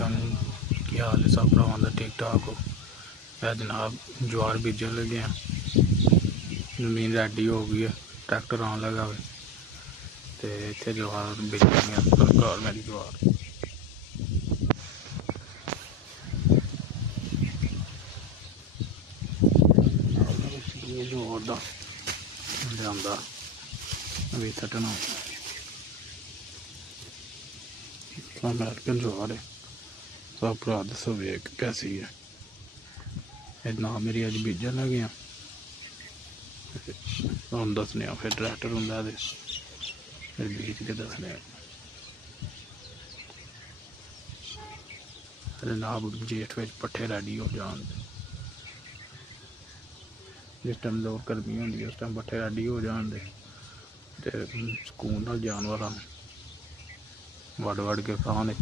वालेकुम। क्या हाल है सब भरावां दा? ठीक ठाक हो? है जनाब ज्वार बीजन लगे हैं, जमीन रेडी हो गई है, ट्रैक्टर आन लगा वे तो इतने ज्वार बीजनी सरकार मेरी ज्वार ज्वार का लिया अभी सटना अमेरिकन ज्वार है। सब भरा दसो वेख कैसी है। ना मेरी अज बीजन लगे हैं, हम दसने फिर ट्रैक्टर होंगे फिर बीज के दसने जनाब जेठ में पट्ठे रेडी हो जान। जिस टाइम लोग गर्मी होंगी उस टाइम पट्ठे रेडी हो जान दे सुकून नाल जानवर वड़ वड़ के खाने।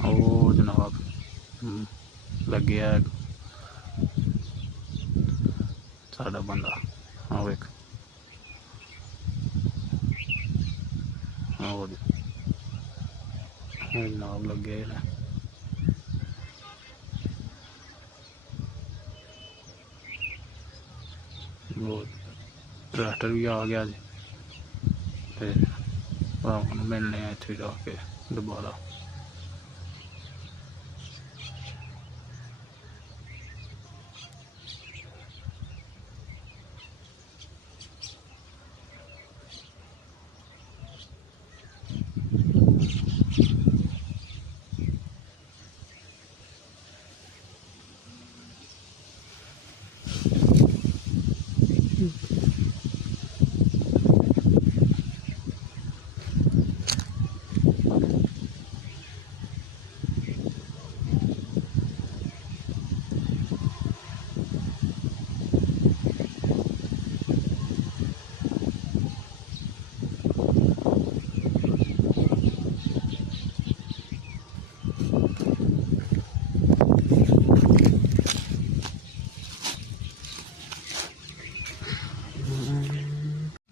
ओ जनाब लगे है साडा बंदा, आओ एक आओ जनाब लगे ने। वो ट्रैक्टर भी आ गया जी, मिलने इतने जाके दोबारा।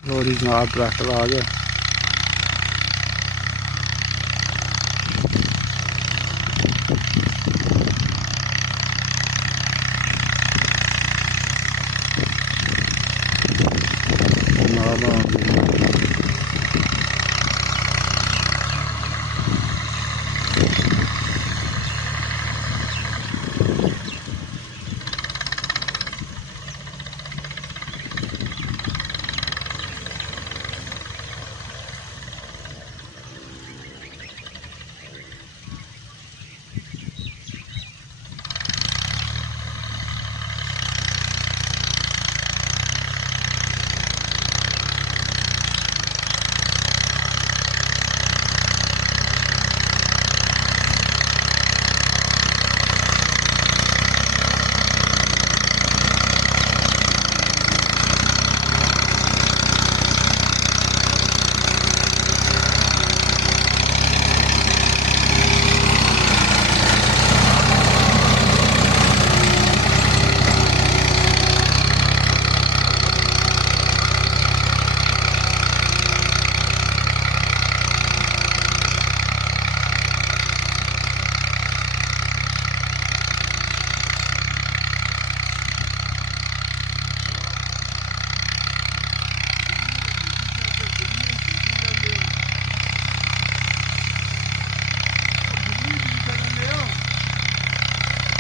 और जनाब ट्रैक्टर आ गया।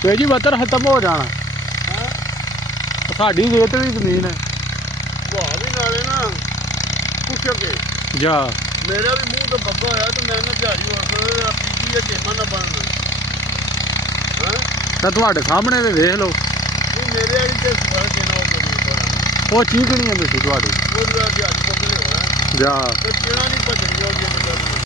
जी बतर खत्म हो जाना साड़ी रेत भी जमीन है भी नाले ना कुछ के जा मेरा भी मुंह तो बग्गा होया तो मैं ना झाड़ी हो पीजी है गेमा ना बनना तो तुम्हारे सामने तो देख लो मेरे वाली ते फर्क देना हो वो चीकनी है मिट्टी तुम्हारी वो दिहाड़ी पकड़े हो जा तो चेड़ा नहीं भजनी